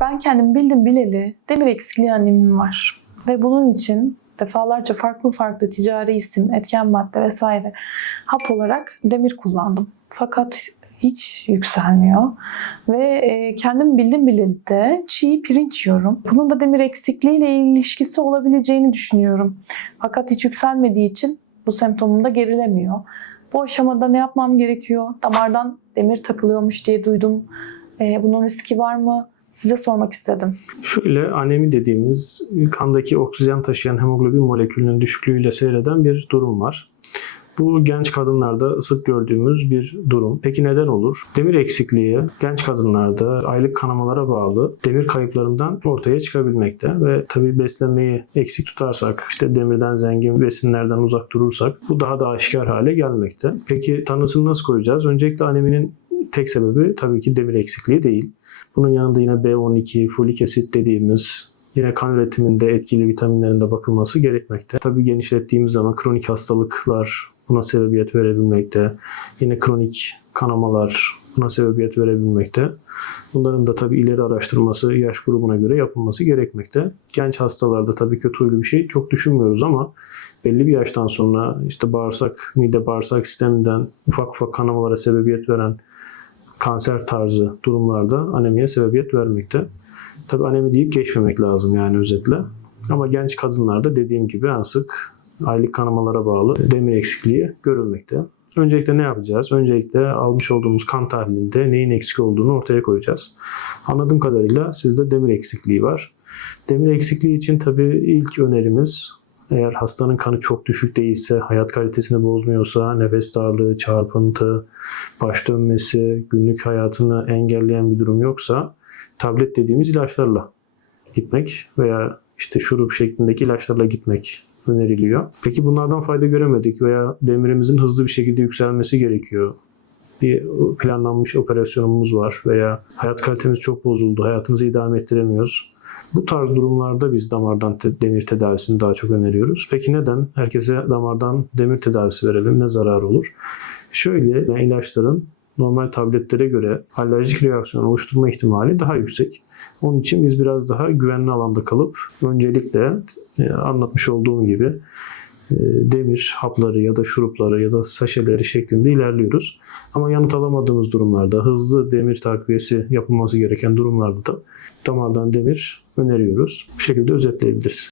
Ben kendim bildim bileli demir eksikliği anemim var. Ve bunun için defalarca farklı farklı ticari isim, etken madde vesaire hap olarak demir kullandım. Fakat hiç yükselmiyor. Ve e, kendim bildim bileli de çiğ pirinç yiyorum. Bunun da demir eksikliğiyle ilişkisi olabileceğini düşünüyorum. Fakat hiç yükselmediği için bu semptomum da gerilemiyor. Bu aşamada ne yapmam gerekiyor? Damardan demir takılıyormuş diye duydum. E, bunun riski var mı? Size sormak istedim. Şöyle anemi dediğimiz kandaki oksijen taşıyan hemoglobin molekülünün düşüklüğüyle seyreden bir durum var. Bu genç kadınlarda sık gördüğümüz bir durum. Peki neden olur? Demir eksikliği genç kadınlarda aylık kanamalara bağlı demir kayıplarından ortaya çıkabilmekte ve tabii beslenmeyi eksik tutarsak, işte demirden zengin besinlerden uzak durursak bu daha da aşikar hale gelmekte. Peki tanısını nasıl koyacağız? Öncelikle aneminin tek sebebi tabii ki demir eksikliği değil. Bunun yanında yine B12, folik asit dediğimiz yine kan üretiminde etkili vitaminlerin de bakılması gerekmekte. Tabii genişlettiğimiz zaman kronik hastalıklar buna sebebiyet verebilmekte. Yine kronik kanamalar buna sebebiyet verebilmekte. Bunların da tabii ileri araştırması yaş grubuna göre yapılması gerekmekte. Genç hastalarda tabii kötü huylu bir şey çok düşünmüyoruz ama belli bir yaştan sonra işte bağırsak, mide bağırsak sisteminden ufak ufak kanamalara sebebiyet veren kanser tarzı durumlarda anemiye sebebiyet vermekte. Tabi anemi deyip geçmemek lazım yani özetle. Ama genç kadınlarda dediğim gibi en sık aylık kanamalara bağlı demir eksikliği görülmekte. Öncelikle ne yapacağız? Öncelikle almış olduğumuz kan tahlilinde neyin eksik olduğunu ortaya koyacağız. Anladığım kadarıyla sizde demir eksikliği var. Demir eksikliği için tabii ilk önerimiz eğer hastanın kanı çok düşük değilse, hayat kalitesini bozmuyorsa, nefes darlığı, çarpıntı, baş dönmesi, günlük hayatını engelleyen bir durum yoksa tablet dediğimiz ilaçlarla gitmek veya işte şurup şeklindeki ilaçlarla gitmek öneriliyor. Peki bunlardan fayda göremedik veya demirimizin hızlı bir şekilde yükselmesi gerekiyor. Bir planlanmış operasyonumuz var veya hayat kalitemiz çok bozuldu, hayatımızı idame ettiremiyoruz. Bu tarz durumlarda biz damardan te- demir tedavisini daha çok öneriyoruz. Peki neden? Herkese damardan demir tedavisi verelim. Ne zarar olur? Şöyle yani ilaçların normal tabletlere göre alerjik reaksiyon oluşturma ihtimali daha yüksek. Onun için biz biraz daha güvenli alanda kalıp öncelikle e, anlatmış olduğum gibi demir hapları ya da şurupları ya da saşeleri şeklinde ilerliyoruz. Ama yanıt alamadığımız durumlarda hızlı demir takviyesi yapılması gereken durumlarda da damardan demir öneriyoruz. Bu şekilde özetleyebiliriz.